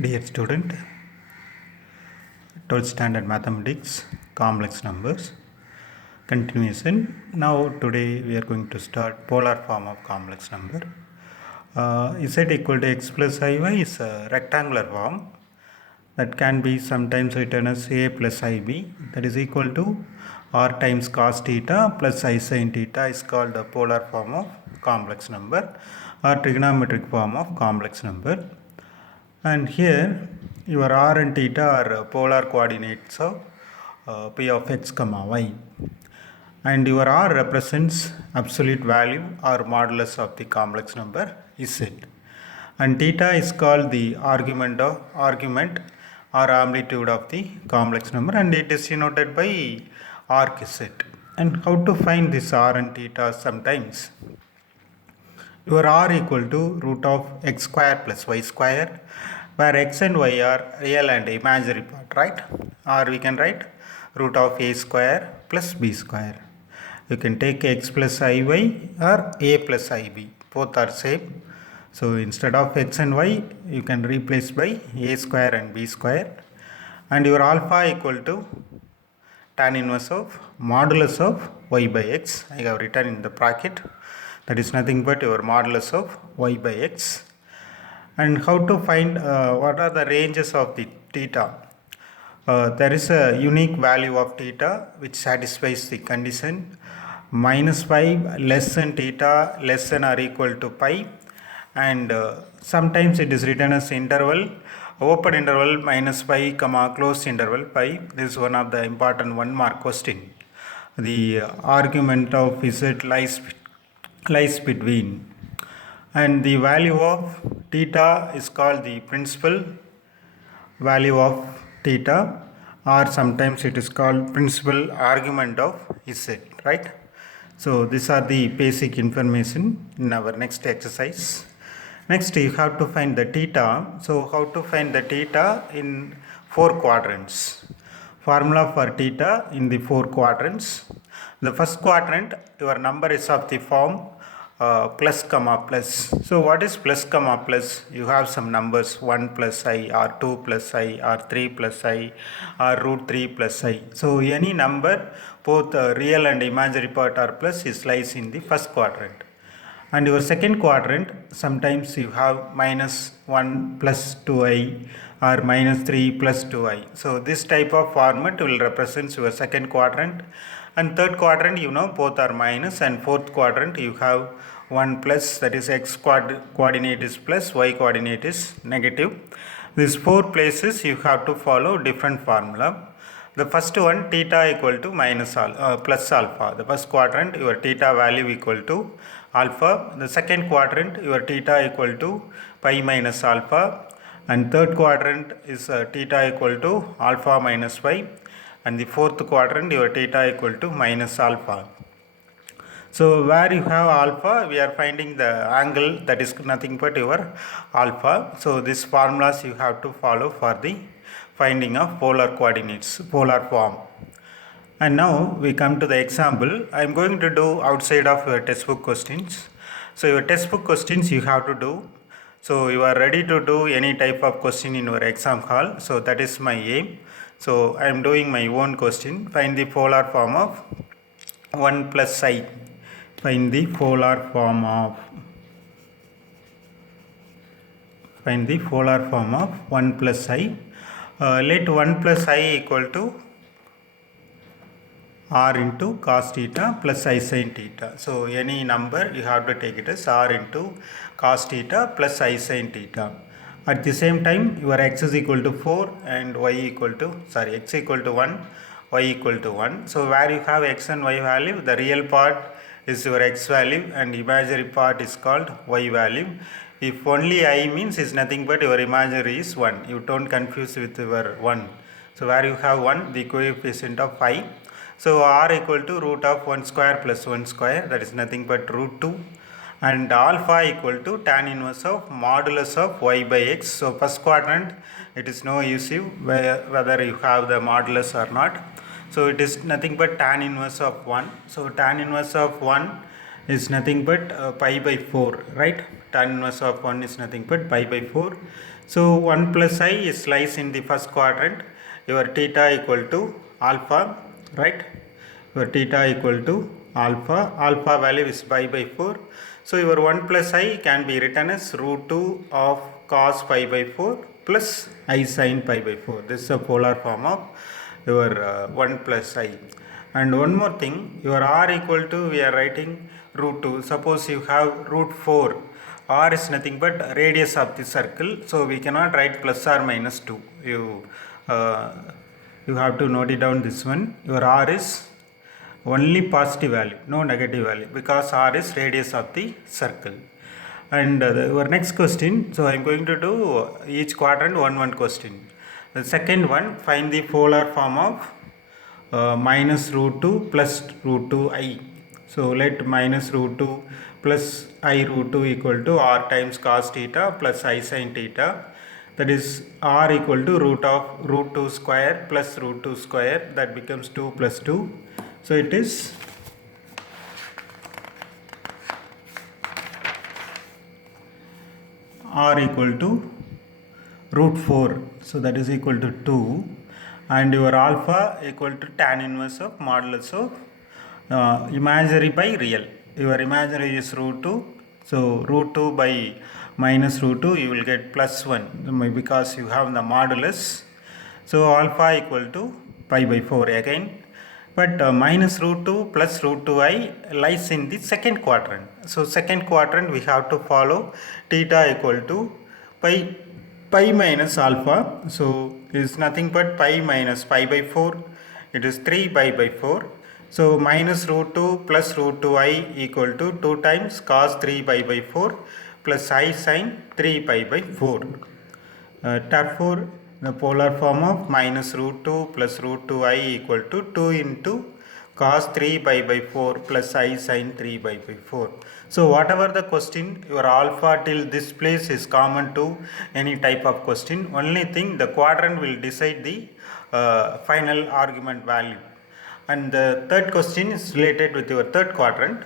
Dear student, 12th standard mathematics, complex numbers, continuation. Now today we are going to start polar form of complex number. Z equal to x plus iy is a rectangular form that can be sometimes written as a plus ib, that is equal to r times cos theta plus I sin theta is called the polar form of complex number or trigonometric form of complex number. And here your r and theta are polar coordinates of p of x comma y, and your r represents absolute value or modulus of the complex number z, and theta is called the argument or amplitude of the complex number, and it is denoted by arc z. And how to find this r and theta? Sometimes your r equal to root of x square plus y square, where x and y are real and imaginary part, right? Or we can write root of a square plus b square. You can take x plus iy or a plus ib, both are same. So instead of x and y, you can replace by a square and b square, and your alpha equal to tan inverse of modulus of y by x. I have written in the bracket, that is nothing but your modulus of y by x. And how to find what are the ranges of the theta? There is a unique value of theta which satisfies the condition minus pi less than theta less than or equal to pi, and sometimes it is written as interval, open interval minus pi comma closed interval pi. This is one of the important 1 mark question. The argument of z lies between, and the value of theta is called the principal value of theta, or sometimes it is called principal argument of z, right? So these are the basic information in our next exercise. Next you have to find the theta. So how to find the theta in 4 quadrants? Formula for theta in the 4 quadrants. The first quadrant, your number is of the form plus comma plus. So what is plus comma plus? You have some numbers 1 plus I or 2 plus I or 3 plus I or root 3 plus I. So any number, both real and imaginary part are plus, is lies in the first quadrant. And your second quadrant, sometimes you have minus 1 plus 2i or minus 3 plus 2i. So this type of format will represent your second quadrant. And third quadrant, both are minus, and fourth quadrant you have 1 plus, that is x coordinate is plus, y coordinate is negative. These 4 places you have to follow different formula. The first one, theta equal to plus alpha. The first quadrant, your theta value equal to alpha. The second quadrant, your theta equal to pi minus alpha. And third quadrant is theta equal to alpha minus pi. And the fourth quadrant, your theta equal to minus alpha. So where you have alpha, we are finding the angle, that is nothing but your alpha. So these formulas you have to follow for the finding of polar coordinates, polar form. And now we come to the example. I am going to do outside of your textbook questions. So your textbook questions you have to do. So you are ready to do any type of question in your exam hall. So that is my aim. So I am doing my own question. Find the polar form of 1 plus I. Find the polar form of 1 plus I. Let 1 plus I equal to r into cos theta plus I sin theta. So any number you have to take it as r into cos theta plus I sin theta. At the same time, your x is equal to 4 and x equal to 1, y equal to 1. So where you have x and y value, the real part is your x value and imaginary part is called y value. If only I means is nothing but your imaginary is 1. You don't confuse with your 1. So where you have 1, the coefficient of I. So r equal to root of 1 square plus 1 square, that is nothing but root 2. And alpha equal to tan inverse of modulus of y by x. So first quadrant, it is no issue whether you have the modulus or not. So it is nothing but tan inverse of 1. So tan inverse of 1 is nothing but pi by 4, right? Tan inverse of 1 is nothing but pi by 4. So 1 plus I is lies in the first quadrant. Your theta equal to alpha, right? Your theta equal to alpha. Alpha value is pi by 4. So your 1 plus I can be written as root 2 of cos pi by 4 plus I sin pi by 4. This is a polar form of your 1 plus I. And one more thing, your r equal to, we are writing root 2. Suppose you have root 4. R is nothing but radius of the circle, so we cannot write plus or minus 2. Uh, you have to note it down this one. Your R is only positive value, no negative value, because R is radius of the circle. And your next question, so I am going to do each quadrant one question. The second one, find the polar form of minus root 2 plus root 2i. So let minus root 2 plus I root 2 equal to r times cos theta plus I sin theta. That is r equal to root of root 2 square plus root 2 square. That becomes 2 plus 2. So it is r equal to root 4. So that is equal to 2. And your alpha equal to tan inverse of modulus of imaginary by real. Your imaginary is root 2. So root 2 by minus root 2 you will get plus 1 because you have the modulus. So alpha equal to pi by 4 again. But minus root 2 plus root 2i lies in the second quadrant. So second quadrant we have to follow theta equal to pi minus alpha. So it is nothing but pi minus pi by 4. It is 3 pi by 4. So minus root 2 plus root 2i equal to 2 times cos 3 pi by 4 plus I sin 3 pi by 4. Therefore, the polar form of minus root 2 plus root 2i equal to 2 into cos 3 pi by 4 plus I sin 3 pi by 4. So whatever the question, your alpha till this place is common to any type of question. Only thing, the quadrant will decide the final argument value. And the third question is related with your third quadrant.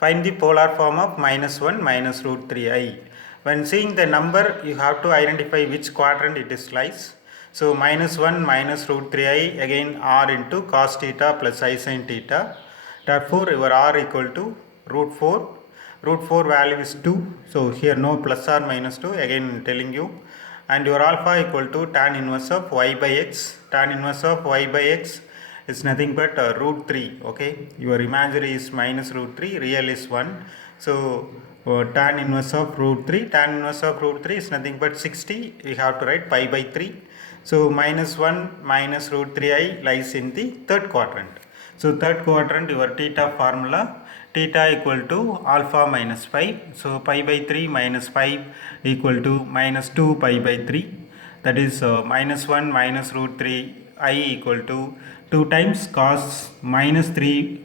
Find the polar form of minus 1 minus root 3i. When seeing the number, you have to identify which quadrant it is lies. So minus 1 minus root 3i, again r into cos theta plus I sin theta. Therefore your r equal to root 4. Root 4 value is 2. So here no plus or minus 2, again telling you. And your alpha equal to tan inverse of y by x. Tan inverse of y by x is nothing but root 3. Okay, your imaginary is minus root 3, real is 1. So tan inverse of root 3, tan inverse of root 3 is nothing but 60. We have to write pi by 3. So minus 1 minus root 3i lies in the third quadrant. So third quadrant, your theta formula, theta equal to alpha minus 5. So pi by 3 minus 5 equal to minus 2 pi by 3. That is minus 1 minus root 3 I equal to 2 times cos minus 3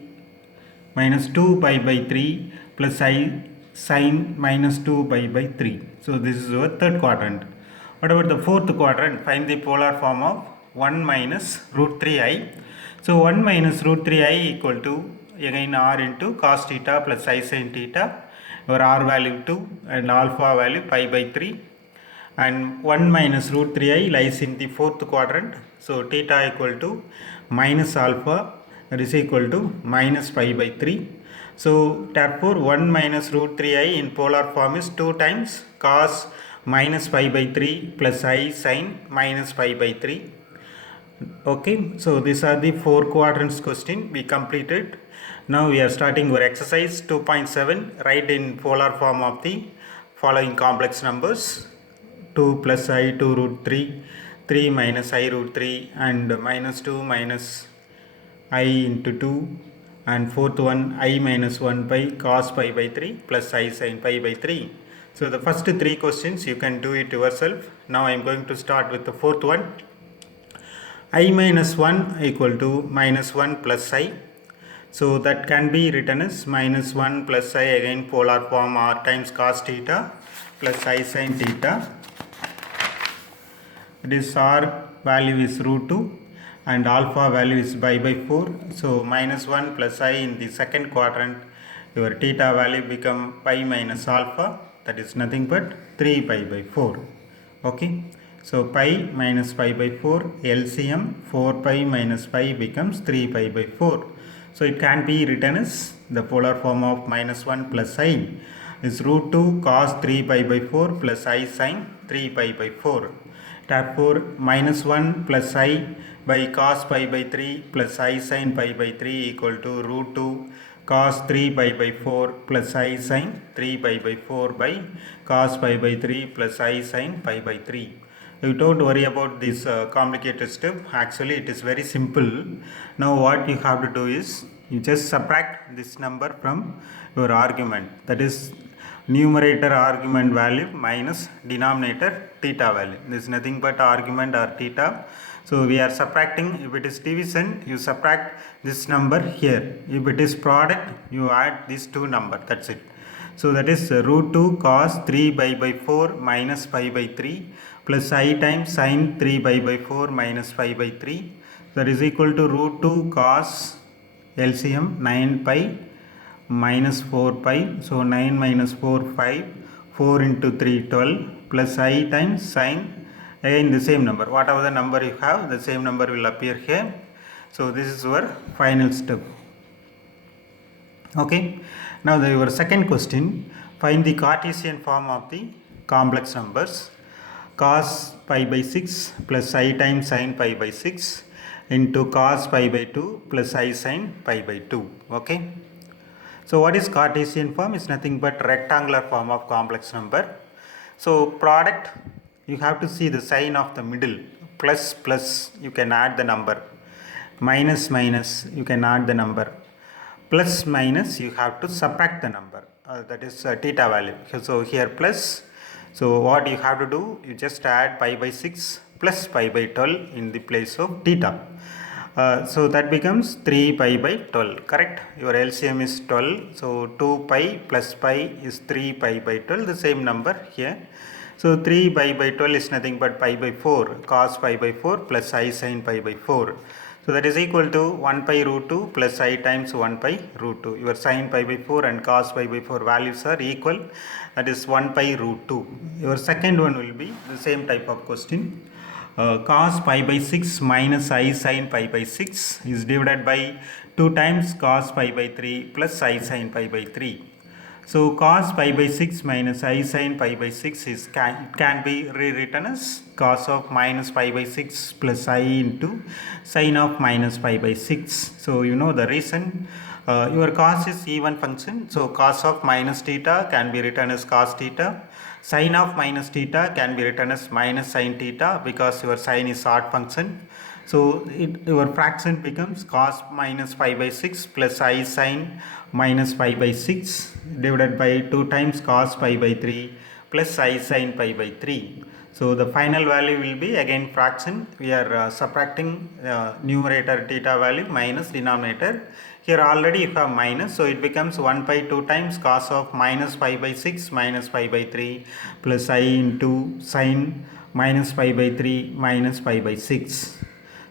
minus 2 pi by 3 plus I sin minus 2 pi by 3. So this is our third quadrant. What about the fourth quadrant? Find the polar form of 1 minus root 3i. So 1 minus root 3i equal to again r into cos theta plus I sin theta. Your r value 2 and alpha value pi by 3. And 1 minus root 3i lies in the fourth quadrant. So theta equal to minus alpha, that is equal to minus pi by 3. So therefore 1 minus root 3i in polar form is 2 times cos minus pi by 3 plus I sin minus pi by 3. Okay, so these are the four quadrants question we completed. Now we are starting our exercise 2.7. Write in polar form of the following complex numbers: 2 plus I 2 root 3, 3 minus I root 3, and minus 2 minus I into 2, and fourth one I minus 1 pi cos pi by 3 plus I sin pi by 3. So the first three questions you can do it yourself. Now I am going to start with the fourth one. I minus 1 equal to minus 1 plus I. So that can be written as minus 1 plus I, again polar form r times cos theta plus I sin theta. This r value is root 2 and alpha value is pi by 4. So minus 1 plus I in the second quadrant, your theta value become pi minus alpha, that is nothing but 3 pi by 4. Okay, so pi minus pi by 4 LCM 4 pi minus pi becomes 3 pi by 4. So it can be written as the polar form of minus 1 plus I is root 2 cos 3 pi by 4 plus I sin 3 pi by 4. Therefore minus 1 plus I by cos pi by 3 plus I sin pi by 3 equal to root 2 cos 3 pi by 4 plus I sin 3 pi by 4 by cos pi by 3 plus I sin pi by 3. You don't worry about this complicated step. Actually it is very simple. Now what you have to do is you just subtract this number from your argument, that is numerator argument value minus denominator theta value. This is nothing but argument or theta. So we are subtracting. If it is division, you subtract this number here. If it is product, you add these two numbers. That's it. So that is root 2 cos 3 pi by 4 minus pi by 3 plus I times sin 3 pi by 4 minus pi by 3. That is equal to root 2 cos LCM 9 pi minus 4 pi. So 9 minus 4 5, 4 into 3 12 plus I times sin. Again the same number, whatever the number you have, the same number will appear here. So this is your final step. Okay, now your second question, find the Cartesian form of the complex numbers. Cos pi by 6 plus I times sin pi by 6 into cos pi by 2 plus I sin pi by 2. Okay, so what is Cartesian form? Is nothing but rectangular form of complex number. So product, you have to see the sign of the middle. Plus plus, you can add the number. Minus minus, you can add the number. Plus minus, you have to subtract the number. That is theta value. So here plus. So what you have to do, you just add pi by 6 plus pi by 12 in the place of theta. So that becomes 3 pi by 12, correct? Your LCM is 12. So 2 pi plus pi is 3 pi by 12, the same number here. So 3 pi by 12 is nothing but pi by 4, cos pi by 4 plus I sin pi by 4. So that is equal to 1 pi root 2 plus I times 1 pi root 2. Your sin pi by 4 and cos pi by 4 values are equal. That is 1 pi root 2. Your second one will be the same type of question. Cos pi by 6 minus I sin pi by 6 is divided by 2 times cos pi by 3 plus I sin pi by 3. So cos pi by 6 minus I sin pi by 6 is can be rewritten as cos of minus pi by 6 plus I into sin of minus pi by 6. So you know the reason. Your cos is even function. So cos of minus theta can be written as cos theta. Sin of minus theta can be written as minus sin theta because your sin is odd function. So your fraction becomes cos minus pi by 6 plus I sin minus pi by 6 divided by 2 times cos pi by 3 plus I sin pi by 3. So the final value will be again fraction. We are subtracting numerator theta value minus denominator. Here already you have minus, so it becomes 1 by 2 times cos of minus pi by 6 minus pi by 3 plus I into sin minus pi by 3 minus pi by 6.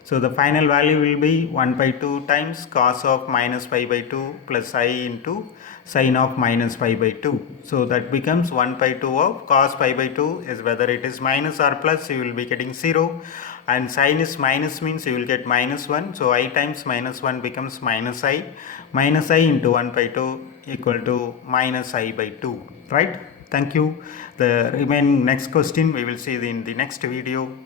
So the final value will be 1 by 2 times cos of minus pi by 2 plus I into sin of minus pi by 2. So that becomes 1 by 2 of cos pi by 2 is whether it is minus or plus, you will be getting 0. And sin is minus means you will get minus 1. So I times minus 1 becomes minus I. Minus I into 1 by 2 equal to minus I by 2. Right? Thank you. The remaining next question we will see in the next video.